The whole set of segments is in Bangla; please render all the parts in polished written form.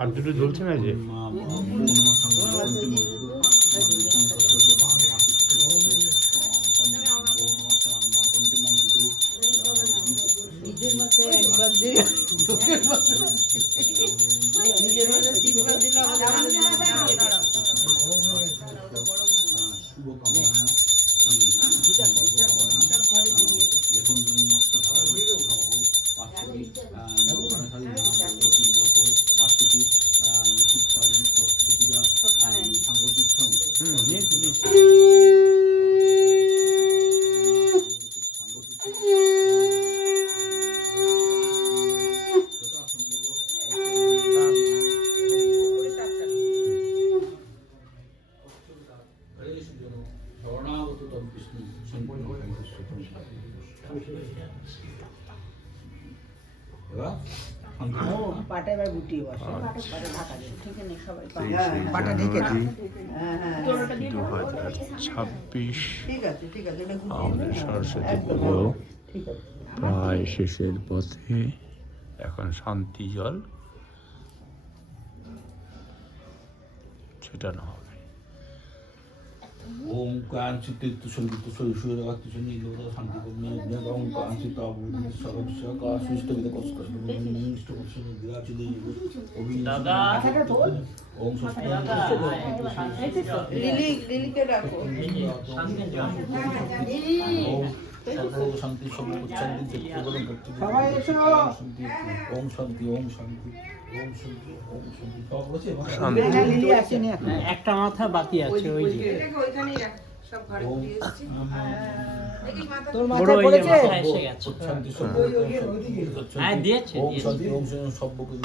আর দুটো জ্বলছে না যে নিজের মতে একবার দিয়ে নিজের মতে তিনবার দিলে পাটা এবার গুটিয়ে বসে পাটা ঢাকা দিয়ে ঠিক আছে সবাই পাটা ঢেকে দাও। 2026 ঠিক আছে ঠিক আছে এটা আমাদের সরস্বতী পুজো প্রায় শেষের পথে। এখন শান্তি জল ছেটানো হবে। ওম কাঞ্চিত সঙ্গীত সূর্য নীল শান্তি ওম কাঞ্চিত সুষ্ঠবিদ কষ্ট দাদা ওম লিলি লিলিকে ডাকো শান্তি শান্তি সবাই এসো ওম শান্তি ওম শান্তি ওম শান্তি ওম শান্তি সব বলছে লিলি আসেনি এখন একটা মাথা বাকি আছে ওই যে ওইখানেই রাখ সব ঘরে দিয়ে এসেছি তোর বড় মাথায় ওই যে পড়েছে মাথা এসে গেছে শান্তি হ্যাঁ দিয়েছে ওম শান্তি ওম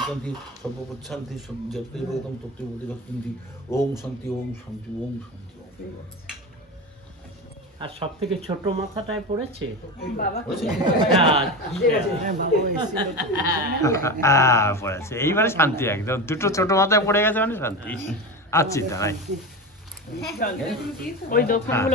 শান্তি সর্ব শান্তি সব জপে বেদম তত্ত্ব বলে শান্তি ওম শান্তি ওম শান্তি ওম শান্তি আর সব থেকে ছোট মাথাটায় পড়েছে পড়েছে এইবারে শান্তি একদম দুটো ছোট মাথায় পড়ে গেছে মানে শান্তি আর চিন্তা নাই ওই দক্ষিণগুলো